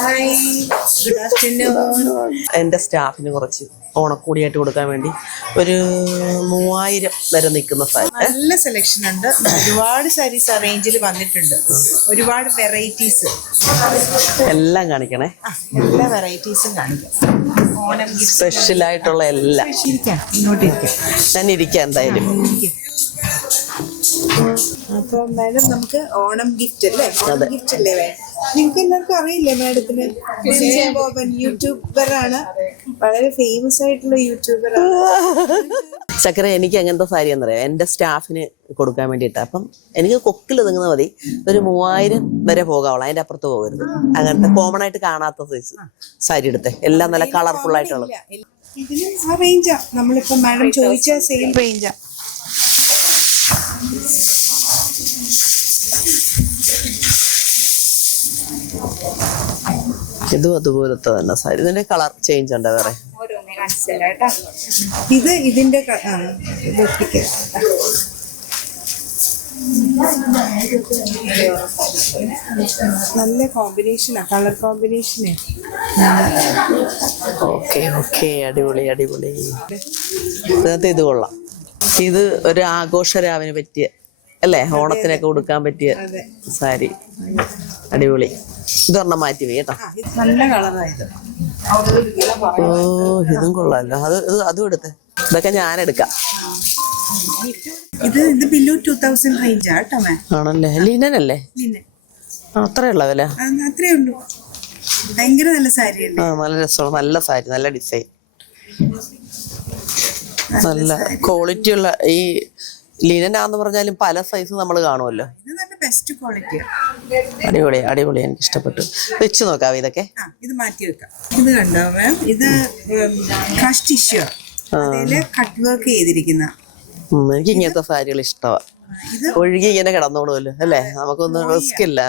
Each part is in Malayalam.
ഹായ് ഗുഡ് ആഫ്റ്റർനൂൺ എന്റെ സ്റ്റാഫിന് കുറച്ച് ഓണക്കൂടിയായിട്ട് കൊടുക്കാൻ വേണ്ടി ഒരു മൂവായിരം വരെ നിൽക്കുന്ന സാരി നല്ല സെലക്ഷൻ ഉണ്ട്. ഒരുപാട് സാരീസ് ആ റേഞ്ചിൽ വന്നിട്ടുണ്ട്. ഒരുപാട് വെറൈറ്റീസ് എല്ലാം കാണിക്കണേ. എല്ലാ വെറൈറ്റീസും കാണിക്കാം. ഓണം ഗിഫ്റ്റ് സ്പെഷ്യലായിട്ടുള്ള എല്ലാം. ഇരിക്കാം. ഇങ്ങോട്ട് ഇരിക്കാം. ഞാൻ ഇരിക്കാം എന്തായാലും. അപ്പൊ എന്തായാലും നമുക്ക് ഓണം ഗിഫ്റ്റ് അല്ലേ? ഗിഫ്റ്റ് അല്ലേ വേ നിങ്ങൾക്ക് എല്ലാവർക്കും അറിയില്ലേ മാഡത്തിന് വിജയ ബോബൻ യൂട്യൂബറാണ്. വളരെ ഫേമസ് ആയിട്ടുള്ള യൂട്യൂബറാണ്. ചക്കര എനിക്ക് അങ്ങനത്തെ സാരി എന്നറിയാം? എന്റെ സ്റ്റാഫിന് കൊടുക്കാൻ വേണ്ടിയിട്ട്. അപ്പം എനിക്ക് കൊക്കിൽ ഒതുങ്ങുന്ന മതി. ഒരു മൂവായിരം വരെ പോകാവുള്ളൂ. അതിന്റെ അപ്പുറത്ത് പോകരുത്. അങ്ങനത്തെ കോമൺ ആയിട്ട് കാണാത്ത സൈസ് സാരി എടുത്തേ. എല്ലാം നല്ല കളർഫുൾ ആയിട്ടുള്ള ഇതിന് ആ റേഞ്ചാ നമ്മളിപ്പോ മാഡം ചോദിച്ച സെയിം റേഞ്ചാ ഇതും അതുപോലത്തെ തന്നെ. സാരി ഇതിന്റെ കളർ ചേഞ്ച് ഉണ്ട് വേറെ? ഇത് ഇതിന്റെ നല്ല കോമ്പിനേഷനാ കളർ കോമ്പിനേഷനേ ഓക്കെ ഓക്കെ അടിപൊളി അടിപൊളി. ഇതിനകത്ത് ഇത് കൊള്ളാം. ഇത് ഒരു ആഘോഷ രാവിന് പറ്റിയ അല്ലേ? ഓണത്തിനൊക്കെ കൊടുക്കാൻ പറ്റിയ സാരി. അടിപൊളി. ഇതൊരെണ്ണം മാറ്റി വേ കേട്ടോ. നല്ല കളറായത്. ഓ ഇതും കൊള്ളാമല്ലോ അത് ഇത് അതും എടുത്തേ. ഇതൊക്കെ ഞാൻ എടുക്കാം. ഇത് ഇത് ബിലു ടൂ തൗസൻഡ് റേഞ്ചാ കേട്ടോ മാം. ആണല്ലേ? ലീനനല്ലേ? പിന്നെ അത്രേ ഉള്ള വില അത്രേ ഉള്ളൂ. ഭയങ്കര നല്ല സാരിയല്ലേ? ആ നല്ല രസമാണ്. നല്ല സാരി നല്ല ഡിസൈൻ. നല്ല ക്വാളിറ്റി ഉള്ള ഈ ലിനനാന്ന് പറഞ്ഞാലും പല സൈസ് നമ്മൾ കാണുമല്ലോ. ബെസ്റ്റ് ക്വാളിറ്റി അടിപൊളി അടിപൊളി. എനിക്ക് ഇഷ്ടപ്പെട്ടു. വെച്ച് നോക്കാം ഇതൊക്കെ. ഇത് മാറ്റി വെക്കാം. ഇത് കണ്ടോ മാം ഇത് ക്രഷ് ടിഷ്യൂ അതിൽ കട്ട് വർക്ക് ചെയ്തിരിക്കുന്ന. എനിക്ക് ഇങ്ങനത്തെ സാരികൾ ഇഷ്ടമാണ് ഒഴുകി ഇങ്ങനെ കിടന്നോളുമല്ലോ അല്ലേ? നമുക്കൊന്നും റിസ്ക് ഇല്ല.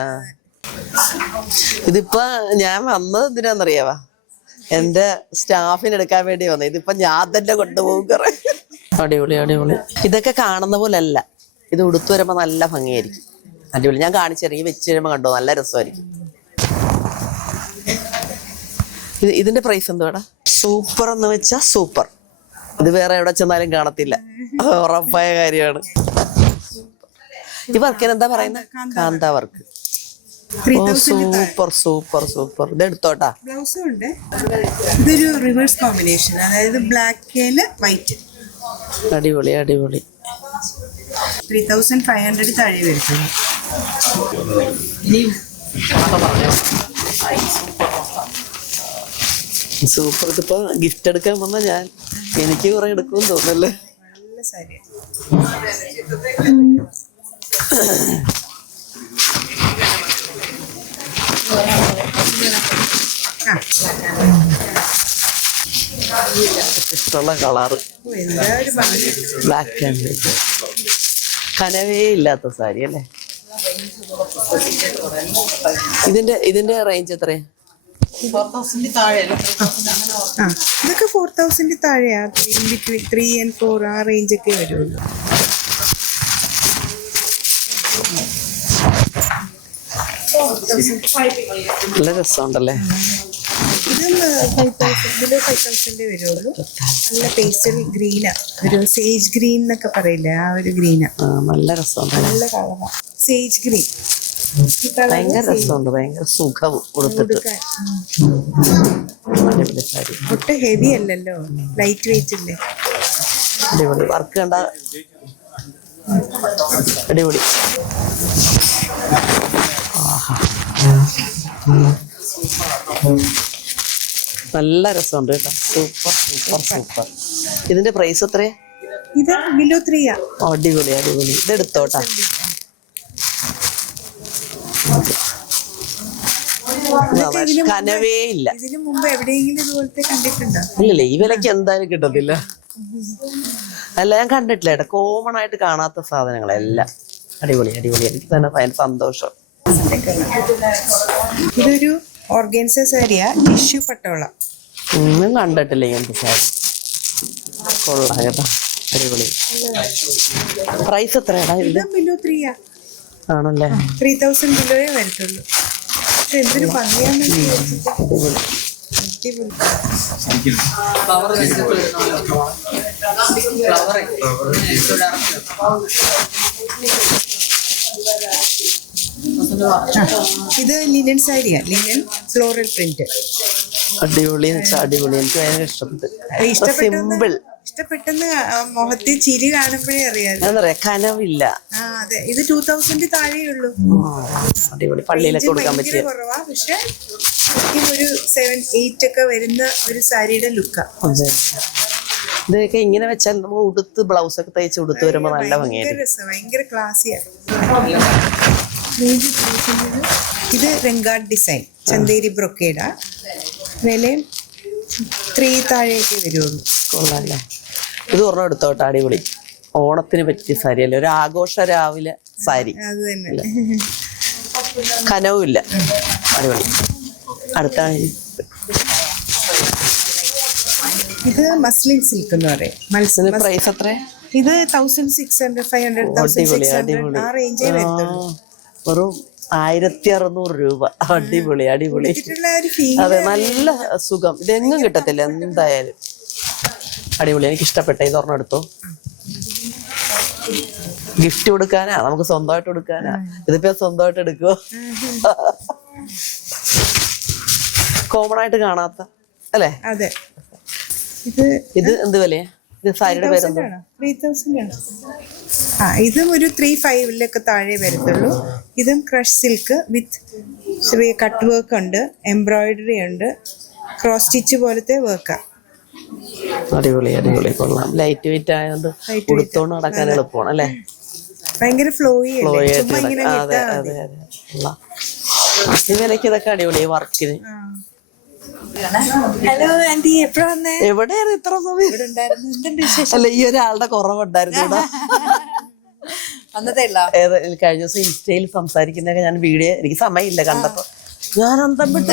ഇതിപ്പോ ഞാൻ വന്നത് എന്തിനാന്നറിയാവാ? എന്റെ സ്റ്റാഫിന് എടുക്കാൻ വേണ്ടി വന്നത്. ഇതിപ്പോ ഞാൻ തന്നെ കൊണ്ടുപോകും കുറെ. അടിപൊളി അടിപൊളി. ഇതൊക്കെ കാണുന്ന പോലെ അല്ല ഇത് ഉടുത്തു വരുമ്പോ നല്ല ഭംഗിയായിരിക്കും. അടിപൊളി. ഞാൻ കാണിച്ചിറങ്ങി വെച്ച് കഴിയുമ്പോൾ കണ്ടോ നല്ല രസമായിരിക്കും. ഇത് ഇതിന്റെ പ്രൈസ് എന്തുവാടാ? സൂപ്പർ എന്ന് വെച്ചാ സൂപ്പർ ഇത് വേറെ എവിടെ ചെന്നാലും കാണത്തില്ല. ഉറപ്പായ കാര്യമാണ്. ഈ വർക്കിന് എന്താ പറയുന്നത് Kantha work super super super ഇത് എടുത്തോട്ടാ? ബ്ലൗസും ഉണ്ട്. ഇതൊരു റിവേഴ്സ് കോമ്പിനേഷൻ അതായത് ബ്ലാക്കിൽ വൈറ്റ് അടിപൊളി അടിപൊളി. ത്രീ തൗസൻഡ് ഫൈവ് ഹൺഡ്രഡ് താഴെ വരുത്തുള്ളൂ സൂപ്പർ. ഇതിപ്പോ ഗിഫ്റ്റ് എടുക്കാൻ വന്ന ഞാൻ എനിക്ക് കുറെ എടുക്കും തോന്നല്ലേ ഇഷ്ടമുള്ള കളറ്. ബ്ലാക്ക് ആൻഡ് വൈറ്റ് കനവേ ഇല്ലാത്ത സാരി അല്ലേ? ഇതിന്റെ ഇതിന്റെ റേഞ്ച് എത്രയാ? ആ ഇതൊക്കെ four thousand താഴെയാ in between three and four ആ റേഞ്ച് ഒക്കെ വരുള്ളൂ. നല്ല രസമുണ്ടല്ലേ? ഫൈവ് തൗസൻഡ് ബിലോ ഫൈവ് തൗസൻഡേ വരുള്ളൂ. നല്ല പേസ്റ്റൽ ഗ്രീനാ ഒരു സേജ് ഗ്രീൻ എന്നൊക്കെ പറയില്ലേ ആ ഒരു ഗ്രീനാ നല്ല രസമാണ് നല്ല കളറാണ് സേജ് ഗ്രീൻ ഭയങ്കര രസമുണ്ട് ഭയങ്കര സുഖം കൊടുത്തിട്ട് ഒട്ടും ഹെവി അല്ലല്ലോ ലൈറ്റ് വെയിറ്റ് അല്ലേ? അടിപൊളി. വർക്ക് കണ്ട? അടിപൊളി. ആഹാ. നല്ല രസമുണ്ട് കേട്ടോ. സൂപ്പർ സൂപ്പർ സൂപ്പർ ഇതിന്റെ പ്രൈസ് എത്രയാ? ഇത് ബിലോ ത്രീയാ അടിപൊളി അടിപൊളി. ഇത് എടുത്തോട്ടാ. കനവേ ഇല്ല. ഇതിനു മുമ്പ് എവിടെയെങ്കിലും ഇതുപോലത്തെ കണ്ടിട്ടുണ്ടോ? ഇല്ലല്ലേ ഈ വിലക്ക് എന്തായാലും കിട്ടത്തില്ല. അല്ല ഞാൻ കണ്ടിട്ടില്ല. ഏട്ടാ കോമൺ ആയിട്ട് കാണാത്ത സാധനങ്ങളെല്ലാം അടിപൊളി അടിപൊളി. എനിക്ക് തന്നെ ഭയങ്കര സന്തോഷം. ഇതൊരു ഓർഗൻസ സാരിയാ ടിഷ്യൂ പട്ടോള. ഒന്നും കണ്ടിട്ടില്ല ഇങ്ങനത്തെ സാരി. കൊള്ളാം കേട്ടോ. അടിപൊളി. പ്രൈസ് എത്രയാടാ ഇത്? ബിലോ ത്രീയാ ആണല്ലേ? ത്രീ തൗസൻഡ് ബിലോയെ വരത്തുള്ളൂ. പക്ഷെ എന്തൊരു ഭംഗിയാന്ന് ഇത് ലിനൻ സാരിയാ. ലിനൻ ഫ്ലോറൽ പ്രിന്റ് അടിപൊളി അടിപൊളി. എനിക്ക് ഭയങ്കര ഇഷ്ടപ്പെട്ടു. സിമ്പിൾ ഇഷ്ടപ്പെട്ടെന്ന് മുഖത്തെ ചിരി കാണുമ്പോഴേ അറിയാം കനവില്ല. അതെ. ഇത് ടൂ തൗസൻഡ് താഴെയുള്ളൂ അടിപൊളി. പള്ളിയിലൊക്കെ കൊടുക്കാൻ പറ്റിയ കുറവാ. പക്ഷെ ഒരു സെവൻ എയ്റ്റ് ഒക്കെ വരുന്ന ഒരു സാരിയുടെ ലുക്കാ. ഇതൊക്കെ ഇങ്ങനെ വെച്ചാൽ നമ്മൾ ഉടുത്ത് ബ്ലൗസ് ഒക്കെ തയ്ച്ച് ഉടുത്ത് വരുമ്പോ നല്ല ഭംഗിയായിരിക്കും. ഭയങ്കര ക്ലാസ്സിയാണ് ഇത് റെങ്കാർഡ് ഡിസൈൻ ചന്തേരി ബ്രൊക്കേഡാ വില ത്രീ താഴേക്ക് വരുള്ളൂ. കൊള്ളാല്ലേ ഇത് ഒരെണ്ണം എടുത്തോട്ടെ അടിപൊളി. ഓണത്തിന് പറ്റിയ സാരി അല്ലേ? ഒരു ആഘോഷ രാവിലെ സാരി. അത് തന്നെ. കനവുമില്ല അടിപൊളി. അടുത്ത ഇത് മസ്ലിൻ സിൽക്ക് എന്ന് പറയും. മത്സ്യ പ്രൈസ് എത്ര ഇത് thousand six hundred five hundred thousand six hundred ആ റേഞ്ചേ വരുന്നുള്ളൂ വെറും ആയിരത്തി അറുന്നൂറ് രൂപ. അടിപൊളി അടിപൊളി. അതെ നല്ല സുഖം. ഇതെങ്ങും കിട്ടത്തില്ല എന്തായാലും. അടിപൊളി എനിക്ക് ഇഷ്ടപ്പെട്ട ഇത് ഒരെണ്ണെടുത്തു എടുത്തോ? ഗിഫ്റ്റ് കൊടുക്കാനാ? നമുക്ക് സ്വന്തമായിട്ട് കൊടുക്കാനാ? ഇതിപ്പോ സ്വന്തമായിട്ട് എടുക്കുവോ? കോമൺ ആയിട്ട് കാണാത്ത അല്ലേ? അതെ. ഇത് ഇത് എന്ത് വിലയാ? ഇത് സാരിയുടെ പേരെന്താ? ത്രീ തൗസൻഡ് ആണ്. ആ ഇതും ഒരു ത്രീ ഫൈവിലൊക്കെ താഴെ വരത്തുള്ളൂ. ഇതും ക്രഷ് സിൽക്ക് വിത്ത് ചെറിയ കട്ട് വർക്ക് ഉണ്ട് എംബ്രോയിഡറി ഉണ്ട് ക്രോസ് സ്റ്റിച്ച് പോലത്തെ വർക്കാണ് അടിപൊളി അടിപൊളി കൊള്ളാം. ലൈറ്റ് വെയിറ്റ് ആയതുകൊണ്ട് ഉടുത്തോണ്ട് നടക്കാൻ എളുപ്പമാണ് അല്ലേ? ഭയങ്കര ഫ്ലോയി അല്ലേ? ചുമ്മാ ഇങ്ങനെ നടക്കാം. അതെ അതെ അതെ. വിലക്ക് ഇതൊക്കെ അടിപൊളി വർക്കിന് ഹലോ ആന്റി എപ്പോഴാ വന്നേ? എവിടെയാണ് ഇത്ര സമയം? അല്ല ഈ ഒരാളുടെ കുറവുണ്ടായിരുന്നു ഇവിടെ. വന്നതേ ഇല്ല ഏത് കഴിഞ്ഞ ദിവസം ഇൻസ്റ്റയിൽ സംസാരിക്കുന്നതൊക്കെ ഞാൻ വീഡിയോ എനിക്ക് സമയമില്ല കണ്ടപ്പോ. ഞാൻ അന്തം വിട്ടു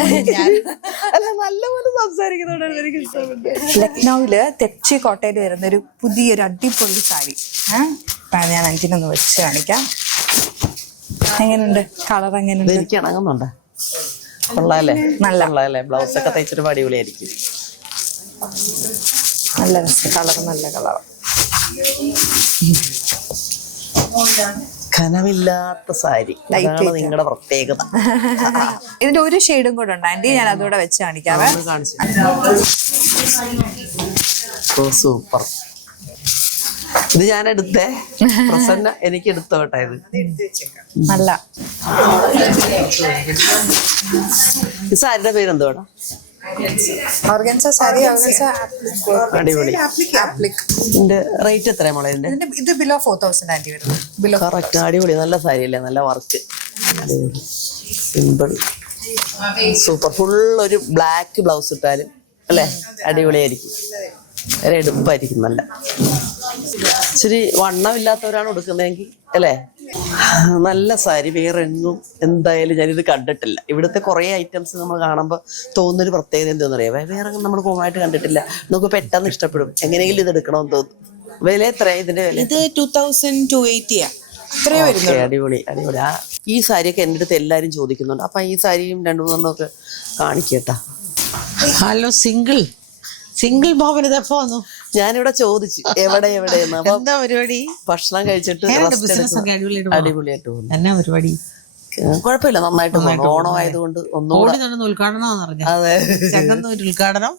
അല്ല നല്ലപോലെ സംസാരിക്കുന്നതുകൊണ്ടാണ് എനിക്ക് ഇഷ്ടപ്പെട്ടു ലക്നൌവിൽ തെച്ചി കോട്ടയിൽ വരുന്ന ഒരു പുതിയൊരു അടിപൊളി സാരി. ഏഹ് ഞാൻ അഞ്ചിനൊന്ന് വെച്ച് കാണിക്കാം. എങ്ങനെയുണ്ട്? കളർ എങ്ങനെയുണ്ട്? എനിക്ക് ഇണങ്ങുന്നുണ്ട്. കൊള്ളാല്ലേ? നല്ല. കൊള്ളാല്ലേ? ബ്ലൗസ് ഒക്കെ തയ്ച്ചിട്ട് അടിപൊളിയായിരിക്കും. നല്ല കളർ നല്ല കളർ. കനമില്ലാത്ത സാരി. അതാണ് നിങ്ങളുടെ പ്രത്യേകത. ഇതിന്റെ ഒരു ഷെയ്ഡും കൂടെ ഉണ്ട്. ആന്റി ഞാൻ അതുകൂടെ വെച്ച് ഓ സൂപ്പർ. ഇത് ഞാൻ എടുത്തേ പ്രസന്ന എനിക്ക് എടുത്തോട്ടെ ഇത്. നല്ല. സാരിയുടെ പേര് എന്തുവാടാ ഓർഗൻസ സാരി ഓർഗൻസ അടിപൊളി. ഇതിന്റെ റേറ്റ് എത്രയാ മോളെ ഇതിന്റെ? ഇത് ബിലോ ഫോർ തൗസൻഡ് ആന്റി വരും ബിലോ കറക്റ്റ് അടിപൊളി. നല്ല സാരി അല്ലേ നല്ല വർക്ക് സിമ്പിൾ സൂപ്പർ ഫുൾ ഒരു ബ്ലാക്ക് ബ്ലൗസ് ഇട്ടാലും അല്ലേ? അടിപൊളിയായിരിക്കും. വേറെ എടുപ്പായിരിക്കും നല്ല. ഇച്ചിരി വണ്ണമില്ലാത്തവരാണ് കൊടുക്കുന്നതെങ്കിൽ അല്ലേ? നല്ല സാരി വേറെ എങ്ങും എന്തായാലും ഞാനിത് കണ്ടിട്ടില്ല. ഇവിടുത്തെ കുറേ ഐറ്റംസ് നമ്മൾ കാണുമ്പോൾ തോന്നുന്നൊരു പ്രത്യേകത എന്താണെന്ന് അറിയാം വേറെ നമ്മൾ കോമായിട്ട് കണ്ടിട്ടില്ല. നമുക്ക് പെട്ടെന്ന് ഇഷ്ടപ്പെടും. എങ്ങനെയെങ്കിലും ഇത് എടുക്കണമെന്ന് തോന്നും. വില എത്ര ഇതിന്റെ വില? ഇത് ടൂ തൗസൻഡ് ടു എയ്റ്റിയാ അത്രേ അടിപൊളി അടിപൊളി. ആ ഈ സാരിയൊക്കെ എന്റെ അടുത്ത് എല്ലാവരും ചോദിക്കുന്നുണ്ട്. അപ്പൊ ഈ സാരിയും രണ്ടു മൂന്നെണ്ണമൊക്കെ കാണിക്കട്ടാ ഹലോ സിംഗിൾ. സിംഗിൾ ഭവൻ ഇതെപ്പോ വന്നു? ഞാനിവിടെ ചോദിച്ചു എവിടെ എവിടെയെന്ന്? അപ്പൊ എന്താ പരിപാടി? ഭക്ഷണം കഴിച്ചിട്ട് അടിപൊളിയായിട്ട് പോകുന്നു എന്നാ പരിപാടി? കുഴപ്പമില്ല നന്നായിട്ട് പോകുന്നു ഓണം ആയതുകൊണ്ട് ഒന്നുകൂടെ നടന്ന ഉദ്ഘാടനം അതെ. ചങ്ങന്നൂർ ഉദ്ഘാടനം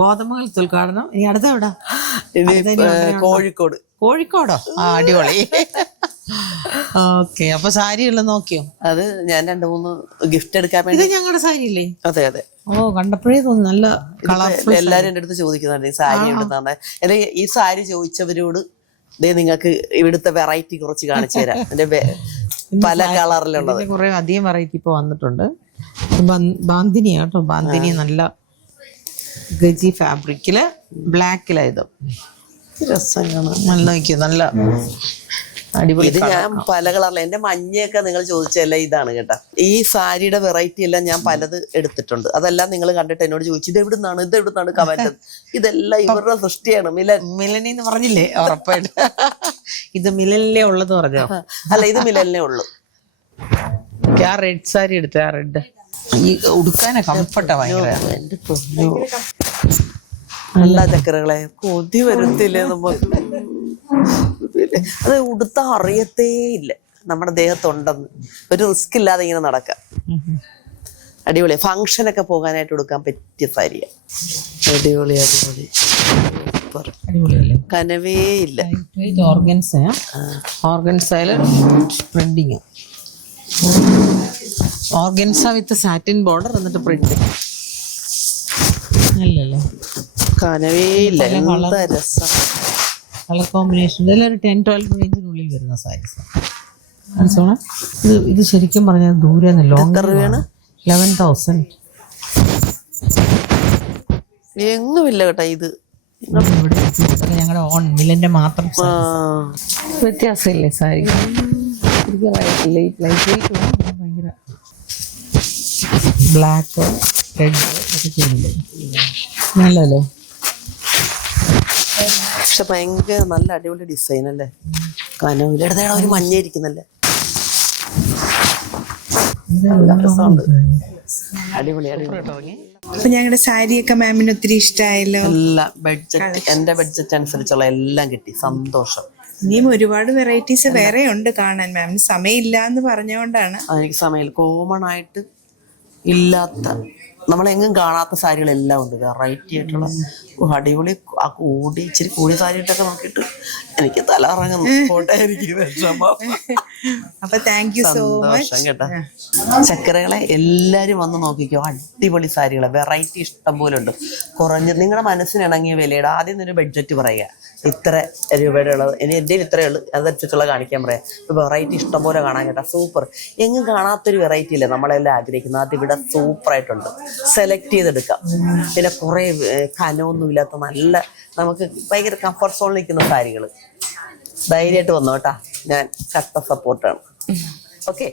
കോതമംഗലത്ത് ഉദ്ഘാടനം. ഇനി അടുത്ത എവിടാ? കോഴിക്കോട്. കോഴിക്കോടോ? ആ അടിപൊളി. ഓക്കെ അപ്പൊ സാരി ഉള്ള നോക്കിയോ? അത് ഞാൻ രണ്ടു മൂന്ന് ഗിഫ്റ്റ് എടുക്കാൻ ഇത് വേണ്ടി ഞങ്ങളുടെ സാരി അല്ലേ അതെ അതെ. ഓ കണ്ടപ്പോഴേ തോന്നി നല്ല കളർഫുൾ എല്ലാരും എന്റെ അടുത്ത് ചോദിക്കുന്നുണ്ട് ഈ സാരി എവിടുന്നാണ് അല്ലെ ഈ സാരി ചോദിച്ചവരോട് ദേ നിങ്ങൾക്ക് ഇവിടുത്തെ വെറൈറ്റി കുറച്ച് കാണിച്ചു തരാം. വെ- പല കളറിലുള്ളത് കുറെ അധികം വെറൈറ്റി ഇപ്പൊ വന്നിട്ടുണ്ട്. ബാന്തിനി കേട്ടോ. ബാന്തിനി നല്ല ഗജി ഫാബ്രിക്കിൽ ബ്ലാക്കിലായത് രസം കാണാൻ നല്ല നോക്കിയോ? നല്ല ഇത് ഞാൻ പല കളറിൽ എന്റെ മഞ്ഞയൊക്കെ നിങ്ങൾ ചോദിച്ചല്ല ഇതാണ് കേട്ടോ. ഈ സാരിയുടെ വെറൈറ്റി എല്ലാം ഞാൻ പലത് എടുത്തിട്ടുണ്ട്. അതെല്ലാം നിങ്ങൾ കണ്ടിട്ട് എന്നോട് ചോദിച്ചു ഇത് എവിടുന്നാണ്? ഇത് എവിടുന്നാണ് കമന്റ് ഇതെല്ലാം ഇവരുടെ സൃഷ്ടിയാണ് മിലൻ. മിലനി എന്ന് പറഞ്ഞില്ലേ? ഉറപ്പായിട്ട്. ഇത് മിലനിലേ ഉള്ളത് പറഞ്ഞോ? അല്ല ഇത് മിലനിലേ ഉള്ളു. ആ റെഡ് സാരി എടുത്ത ആ റെഡ് ഈ ഉടുക്കാനെ കംഫർട്ടാ ഭയങ്കര. നല്ല ചക്കരകളെ കൊതി വരത്തില്ലേ നമുക്ക്? അത് ഉടുത്ത അറിയത്തേ ഇല്ല. നമ്മുടെ ദേഹത്തുണ്ടെന്ന്. ഒരു റിസ്ക് ഇല്ലാതെ ഇങ്ങനെ നടക്കാം. അടിപൊളി. ഫങ്ഷനൊക്കെ പോകാനായിട്ട് ഉടുക്കാൻ പറ്റിയ സാരിയ. അടിപൊളി അടിപൊളി. കനവേ ഇല്ല. Organza ഓർഗൻസയിൽ printing organza with satin border എന്നിട്ട് പ്രിന്റിങ് നല്ലല്ലേ കനവേ ഇല്ല. എന്താ രസം. Colour combination. ഇതെല്ലാം ഒരു ടെൻ ട്വൽവ് റേഞ്ചിനുള്ളിൽ വരുന്ന സാരീസ് മനസ്സിലാണ് ഇത് ഇത് ശരിക്കും പറഞ്ഞാൽ ദൂരെ ലോങ് വേണം ലെവൻ തൗസൻഡ് എങ്ങുമില്ല കേട്ടോ ഇത്. ഞങ്ങളുടെ ഓൺ മില്ലിന്റെ മാത്രം വ്യത്യാസമില്ലേ സാരി? ബ്ലാക്ക് റെഡ് ഒക്കെ ചെയ്യുന്നില്ലേ നല്ലല്ലേ പക്ഷെ ഭയങ്കര നല്ല അടിപൊളി ഡിസൈൻ അല്ലേ? കനവിലെടുത്തേടാ ഒരു മഞ്ഞ ഇരിക്കുന്നല്ലേ രസമുണ്ട്. അടിപൊളി അടിപൊളി. അപ്പൊ ഞങ്ങളുടെ സാരിയൊക്കെ മാമിന് ഒത്തിരി ഇഷ്ടമായല്ലോ എല്ലാ ബഡ്ജറ്റ് എന്റെ ബഡ്ജറ്റ് അനുസരിച്ചുള്ള എല്ലാം കിട്ടി. സന്തോഷം. ഇനിയും ഒരുപാട് വെറൈറ്റീസ് വേറെ ഉണ്ട് കാണാൻ മാമിന് സമയമില്ല എന്ന് പറഞ്ഞുകൊണ്ടാണ് എനിക്ക് സമയം കോമൺ ആയിട്ട് ഇല്ലാത്ത നമ്മളെങ്ങും കാണാത്ത സാരികളെല്ലാം ഉണ്ട്. വെറൈറ്റി ആയിട്ടുള്ള അടിപൊളി ആ കൂടി ഇച്ചിരി കൂടിയ സാരി ഇട്ടൊക്കെ നോക്കിയിട്ട് എനിക്ക് തല ഇറങ്ങുന്നു പോട്ടെ എനിക്ക് വിഷമം. അപ്പൊ താങ്ക് യു സോ മച്ച് കേട്ടോ. ചക്കരകളെ എല്ലാരും വന്ന് നോക്കിക്കോ. അടിപൊളി സാരികളെ. വെറൈറ്റി ഇഷ്ടം പോലെ ഉണ്ട്. കുറഞ്ഞ നിങ്ങളുടെ മനസ്സിനിണങ്ങിയ വിലയുടെ ആദ്യം ഒരു ബഡ്ജറ്റ് പറയുക. ഇത്ര രൂപയുടെ ഉള്ളത് ഇനി എന്റെ ഇത്രയേ ഉള്ളൂ. അതനുസരിച്ചുള്ള കാണിക്കാൻ പറയാം. വെറൈറ്റി ഇഷ്ടം പോലെ കാണാൻ കേട്ടോ. സൂപ്പർ എങ്ങും കാണാത്തൊരു വെറൈറ്റി ഇല്ല നമ്മളെല്ലാം ആഗ്രഹിക്കുന്നത്? അത് ഇവിടെ സൂപ്പർ ആയിട്ടുണ്ട്. സെലക്ട് ചെയ്തെടുക്കാം. പിന്നെ കുറേ ഏർ, കനമൊന്നും ഇല്ലാത്ത നല്ല നമുക്ക് ഭയങ്കര കംഫർട്ട് സോണിൽ നിൽക്കുന്ന സാരികൾ ധൈര്യമായിട്ട് വന്നോട്ടാ ഞാൻ കട്ട സപ്പോർട്ടാണ് ഓക്കെ